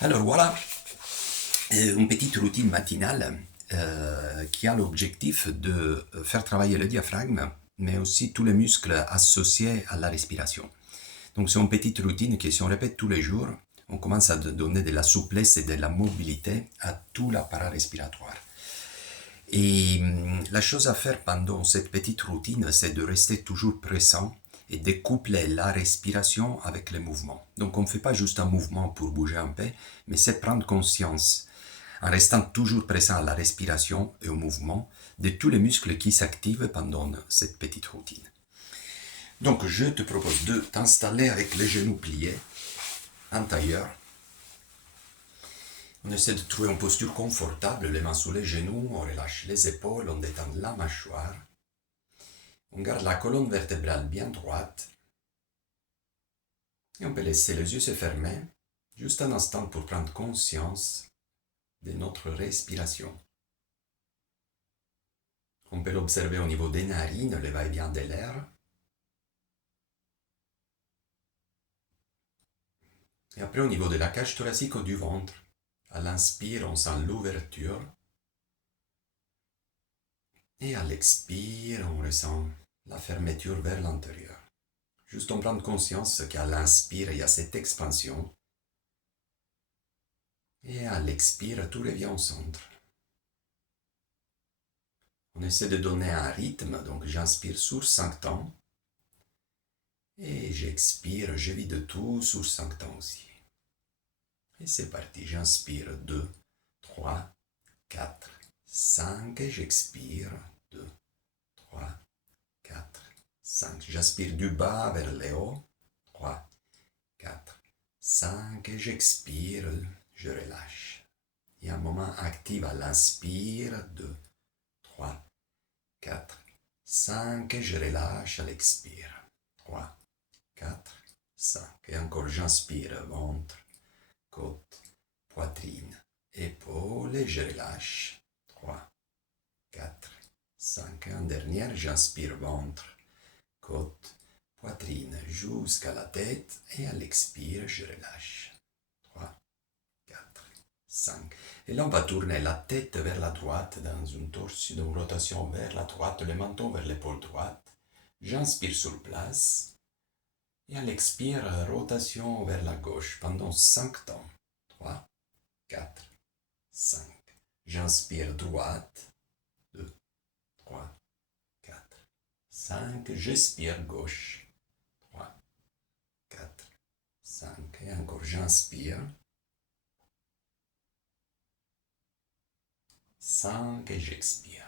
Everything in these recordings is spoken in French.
Alors voilà, une petite routine matinale qui a l'objectif de faire travailler le diaphragme, mais aussi tous les muscles associés à la respiration. Donc c'est une petite routine que si on répète tous les jours, on commence à donner de la souplesse et de la mobilité à tout l'appareil respiratoire. Et la chose à faire pendant cette petite routine, c'est de rester toujours présent et de coupler la respiration avec les mouvements. Donc on ne fait pas juste un mouvement pour bouger un peu, mais c'est prendre conscience, en restant toujours présent à la respiration et au mouvement, de tous les muscles qui s'activent pendant cette petite routine. Donc je te propose de t'installer avec les genoux pliés, en tailleur. On essaie de trouver une posture confortable, les mains sous les genoux, on relâche les épaules, on détend la mâchoire. On garde la colonne vertébrale bien droite. Et on peut laisser les yeux se fermer, juste un instant pour prendre conscience de notre respiration. On peut l'observer au niveau des narines, le va-et-vient de l'air. Et après au niveau de la cage thoracique ou du ventre. À l'inspire, on sent l'ouverture. Et à l'expire, on ressent la fermeture vers l'intérieur. Juste en prendre conscience qu'à l'inspire, il y a cette expansion. Et à l'expire, tout revient au centre. On essaie de donner un rythme, donc j'inspire sur 5 temps. Et j'expire, je vide tout sur 5 temps aussi. Et c'est parti, j'inspire 2, 3, 4, 5 et j'expire 2, 3, 4, 5. J'aspire du bas vers le haut, 3, 4, 5 et j'expire, je relâche. Il y a un moment actif à l'inspire, 2, 3, 4, 5 et je relâche à l'expire. 3, 4, 5. Et encore j'inspire, ventre, côte, poitrine, épaules et je relâche. 3, 4, 5. Et en dernière, j'inspire, ventre, côte, poitrine jusqu'à la tête et à l'expire, je relâche. 3, 4, 5. Et là, on va tourner la tête vers la droite dans une torsion, une rotation vers la droite, le menton vers l'épaule droite. J'inspire sur place. Et à l'expire, rotation vers la gauche pendant 5 temps. 3, 4, 5. J'inspire droite. 2, 3, 4, 5. J'expire gauche. 3, 4, 5. Et encore, j'inspire. 5 et j'expire.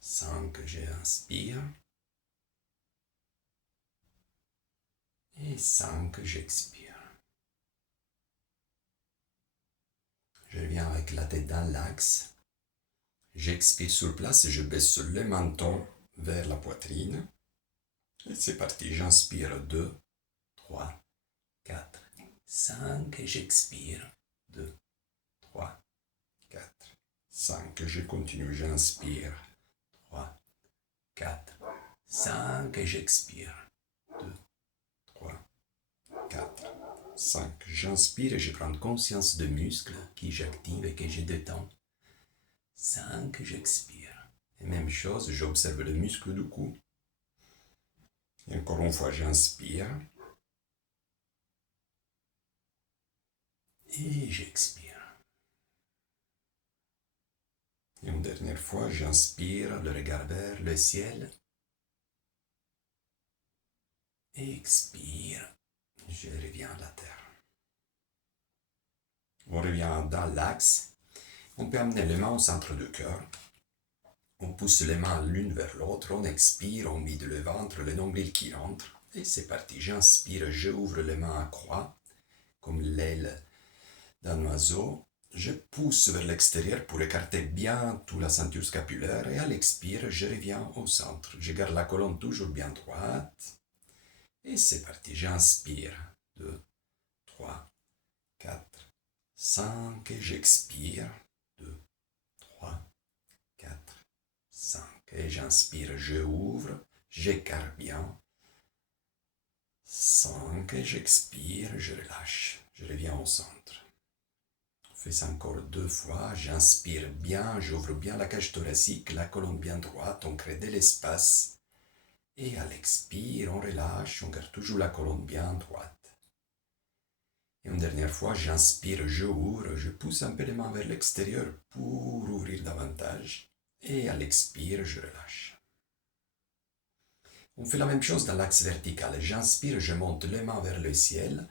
5, j'inspire. Et 5, j'expire. Je reviens avec la tête dans l'axe. J'expire sur place et je baisse le menton vers la poitrine. Et c'est parti, j'inspire 2, 3, 4, 5 et j'expire 2, 3, 4, 5. Je continue, j'inspire 3, 4, 5 et j'expire 2, 3, 4, 5. J'inspire et je prends conscience de muscles qui j'active et que je détends. 5, j'expire. Et même chose, j'observe le muscle du cou. Et encore une fois, j'inspire. Et j'expire. Et une dernière fois, j'inspire, le regard vers le ciel. Expire, je reviens à la terre. On revient dans l'axe. On peut amener les mains au centre du cœur. On pousse les mains l'une vers l'autre. On expire, on vide le ventre, le nombril qui rentre. Et c'est parti. J'inspire, je ouvre les mains à croix, comme l'aile d'un oiseau. Je pousse vers l'extérieur pour écarter bien toute la ceinture scapulaire. Et à l'expire, je reviens au centre. Je garde la colonne toujours bien droite. Et c'est parti. J'inspire. 2, 3, 4, 5. Et j'expire. 2, 3, 4, 5. Et j'inspire, je ouvre, j'écarte bien. 5 5 et j'expire, je relâche. Je reviens au centre. On fait ça encore 2 fois. J'inspire bien, j'ouvre bien la cage thoracique, la colonne bien droite, on crée de l'espace. Et à l'expire, on relâche, on garde toujours la colonne bien droite. Et une dernière fois, j'inspire, je ouvre, je pousse un peu les mains vers l'extérieur pour ouvrir davantage. Et à l'expire, je relâche. On fait la même chose dans l'axe vertical. J'inspire, je monte les mains vers le ciel,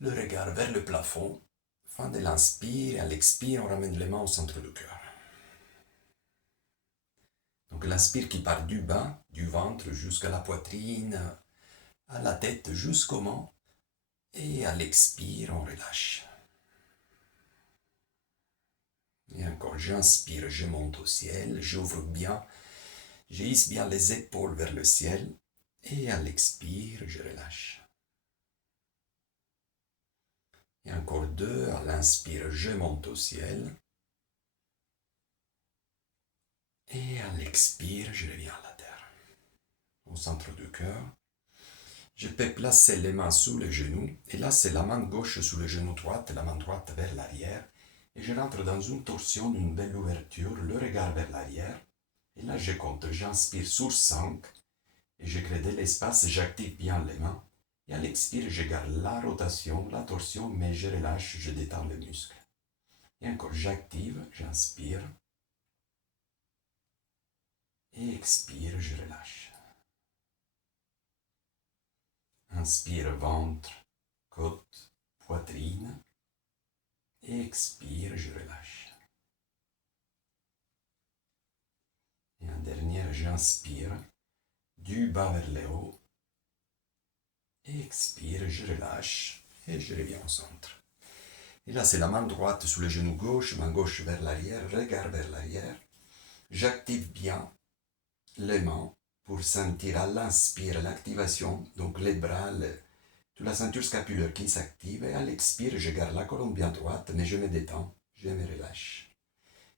le regard vers le plafond. Fin de l'inspire, et à l'expire, on ramène les mains au centre du cœur. Donc l'inspire qui part du bas, du ventre jusqu'à la poitrine, à la tête jusqu'au menton. Et à l'expire, on relâche. Et encore, j'inspire, je monte au ciel, j'ouvre bien, je hisse bien les épaules vers le ciel. Et à l'expire, je relâche. Et encore 2, à l'inspire, je monte au ciel. Et à l'expire, je reviens à la terre. Au centre du cœur. Je peux placer les mains sous les genoux. Et là, c'est la main gauche sous le genou droit, la main droite vers l'arrière. Et je rentre dans une torsion, une belle ouverture, le regard vers l'arrière. Et là, je compte, j'inspire sur 5. Et je crée de l'espace, j'active bien les mains. Et à l'expire, je garde la rotation, la torsion, mais je relâche, je détends le muscle. Et encore, j'active, j'inspire. Et expire, je relâche. Inspire, ventre, côte, poitrine. Et expire, je relâche. Et en dernière, j'inspire, du bas vers le haut. Et expire, je relâche. Et je reviens au centre. Et là, c'est la main droite sous le genou gauche, main gauche vers l'arrière, regard vers l'arrière. J'active bien les mains pour sentir à l'inspire l'activation, donc les bras, toute la ceinture scapulaire qui s'active. Et à l'expire, je garde la colonne bien droite, mais je me détends, je me relâche.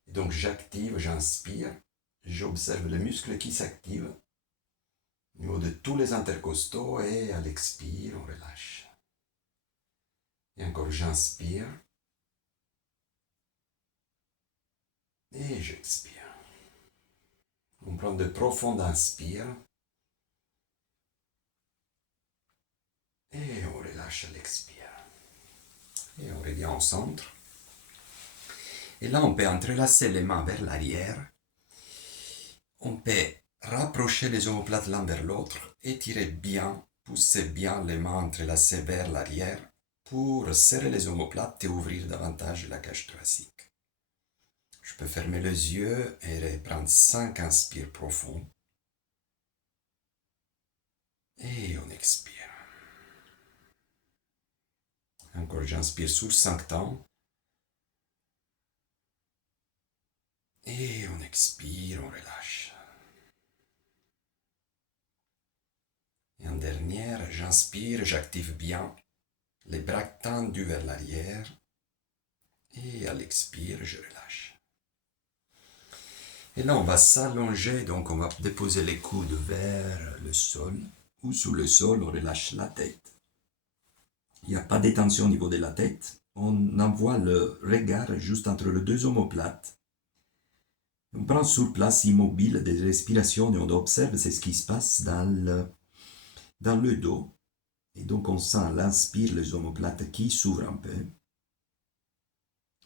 Et donc j'active, j'inspire, j'observe les muscles qui s'activent au niveau de tous les intercostaux et à l'expire, on relâche. Et encore, j'inspire et j'expire. On prend de profondes inspires et on relâche à l'expire. Et on revient au centre. Et là, on peut entrelacer les mains vers l'arrière. On peut rapprocher les omoplates l'un vers l'autre, étirer bien, pousser bien les mains entrelacées vers l'arrière pour serrer les omoplates et ouvrir davantage la cage thoracique. Je peux fermer les yeux et prendre 5 inspires profonds. Et on expire. Encore, j'inspire sur 5 temps. Et on expire, on relâche. Et en dernière, j'inspire, j'active bien les bras tendus vers l'arrière. Et à l'expire, je relâche. Et là, on va s'allonger, donc on va déposer les coudes vers le sol. Ou sous le sol, on relâche la tête. Il n'y a pas de tension au niveau de la tête. On envoie le regard juste entre les deux omoplates. On prend sur place immobile des respirations et on observe ce qui se passe dans le dos. Et donc on sent à l'inspire les omoplates qui s'ouvrent un peu.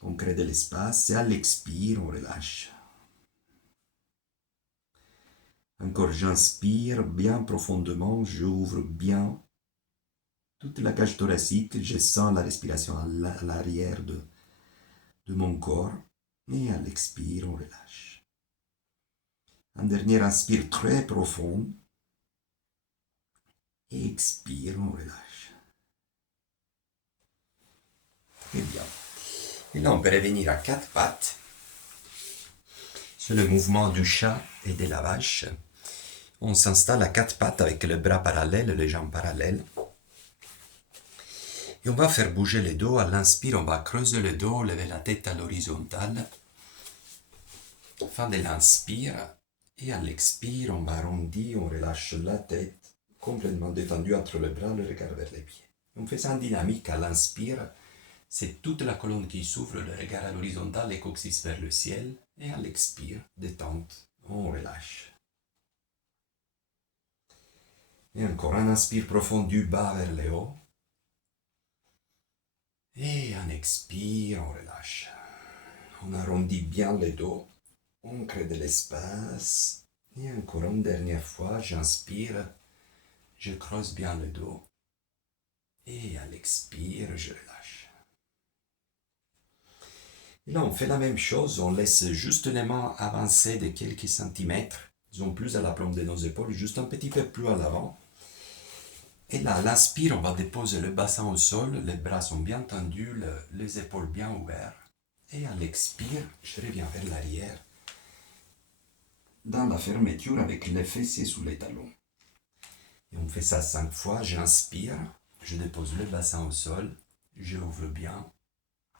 On crée de l'espace et à l'expire, on relâche. Encore, j'inspire bien profondément, j'ouvre bien toute la cage thoracique, je sens la respiration à l'arrière de mon corps. Et à l'expire, on relâche. Un dernier inspire très profond. Et expire, on relâche. Très bien. Et là, on peut revenir à 4 pattes. C'est le mouvement du chat et de la vache. On s'installe à 4 pattes avec les bras parallèles, les jambes parallèles. Et on va faire bouger le dos. À l'inspire, on va creuser le dos, lever la tête à l'horizontale. Fin de l'inspire. Et à l'expire, on va arrondir, on relâche la tête. complètement détendu entre le bras, le regard vers les pieds. On fait ça en dynamique. À l'inspire, c'est toute la colonne qui s'ouvre, le regard à l'horizontale, les coccyx vers le ciel. Et à l'expire, détente, on relâche. Et encore un inspire profond du bas vers le haut. Et un expire, on relâche. On arrondit bien le dos. On crée de l'espace. Et encore une dernière fois, j'inspire. Je creuse bien le dos. Et à l'expire, je relâche. Et là, on fait la même chose. On laisse juste les mains avancer de quelques centimètres. Disons plus à la plombe de nos épaules, juste un petit peu plus à l'avant. Et là, à l'inspire, on va déposer le bassin au sol. Les bras sont bien tendus, les épaules bien ouvertes. Et à l'expire, je reviens vers l'arrière. Dans la fermeture avec les fessiers sous les talons. Et on fait ça 5 fois. J'inspire, je dépose le bassin au sol, je ouvre bien.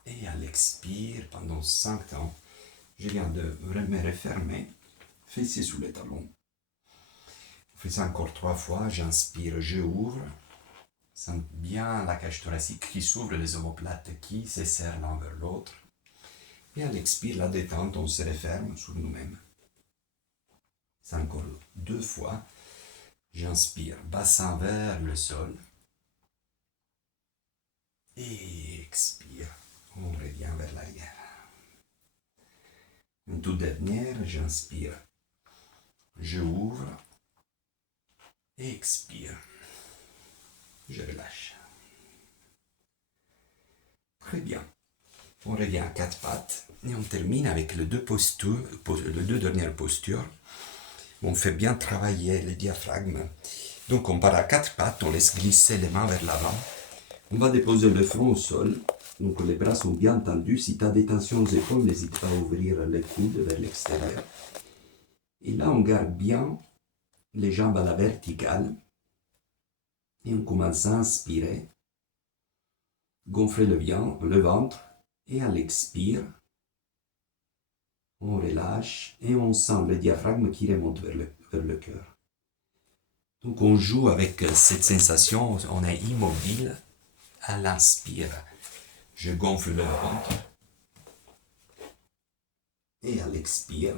Et à l'expire, pendant 5 temps, je viens de me refermer, fessiers sous les talons. On fait ça encore 3 fois. J'inspire, je ouvre. Sens bien la cage thoracique qui s'ouvre, les omoplates qui se serrent l'un vers l'autre. Et à l'expire, la détente, on se referme sur nous-mêmes. C'est encore 2 fois. J'inspire, bassin vers le sol. Et expire, on revient vers l'arrière. Une toute dernière, j'inspire. Je ouvre. Et expire. Je relâche. Très bien. On revient à 4 pattes. Et on termine avec les deux dernières postures. On fait bien travailler le diaphragme. Donc on part à 4 pattes, on laisse glisser les mains vers l'avant. On va déposer le front au sol. Donc les bras sont bien tendus. Si tu as des tensions aux épaules, n'hésite pas à ouvrir les coudes vers l'extérieur. Et là, on garde bien les jambes à la verticale. Et on commence à inspirer. Gonfler le ventre. Et à l'expire, on relâche et on sent le diaphragme qui remonte vers le cœur. Donc on joue avec cette sensation, on est immobile. À l'inspire, je gonfle le ventre. Et à l'expire,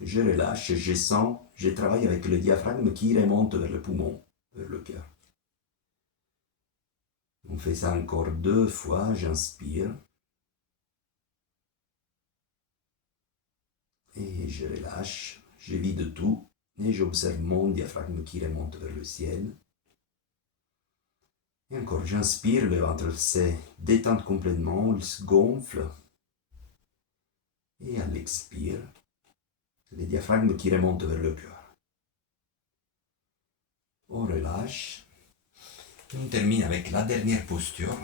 je relâche, je travaille avec le diaphragme qui remonte vers le poumon, vers le cœur. On fait ça encore 2 fois, j'inspire. Et je relâche, je vide tout et j'observe mon diaphragme qui remonte vers le ciel. Et encore, j'inspire, le ventre se détend complètement, il se gonfle. Et à l'expire, le diaphragme qui remonte vers le cœur. On relâche. Et on termine avec la dernière posture,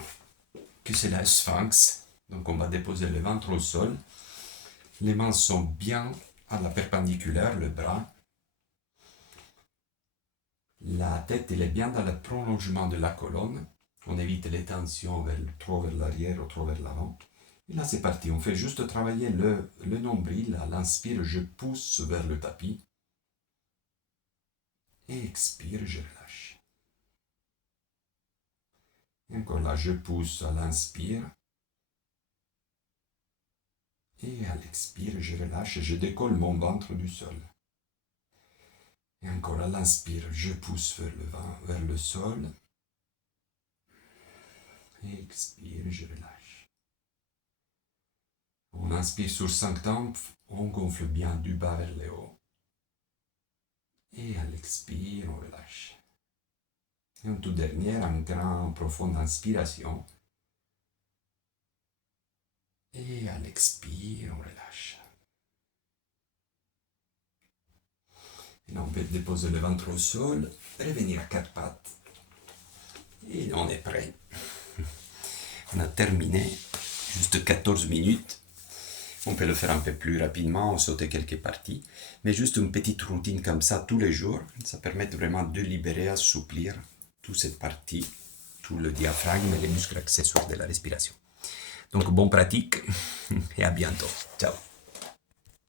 que c'est la sphinx. Donc on va déposer le ventre au sol. Les mains sont bien à la perpendiculaire, le bras. La tête, elle est bien dans le prolongement de la colonne. On évite les tensions trop vers l'arrière ou trop vers l'avant. Et là, c'est parti. On fait juste travailler le nombril. À l'inspire, je pousse vers le tapis. Et expire, je relâche. Et encore là, je pousse à l'inspire. Et à l'expire, je relâche et je décolle mon ventre du sol. Et encore à l'inspire, je pousse vers le sol. Et expire, je relâche. On inspire sur 5 temps, on gonfle bien du bas vers le haut. Et à l'expire, on relâche. Et en toute dernière, une grande, profonde inspiration. Et à l'expire, on relâche. Et là, on peut déposer le ventre au sol, revenir à 4 pattes. Et on est prêt. On a terminé. Juste 14 minutes. On peut le faire un peu plus rapidement, sauter quelques parties. Mais juste une petite routine comme ça tous les jours. Ça permet vraiment de libérer, assouplir toute cette partie, tout le diaphragme et les muscles accessoires de la respiration. Donc, bonne pratique et à bientôt. Ciao.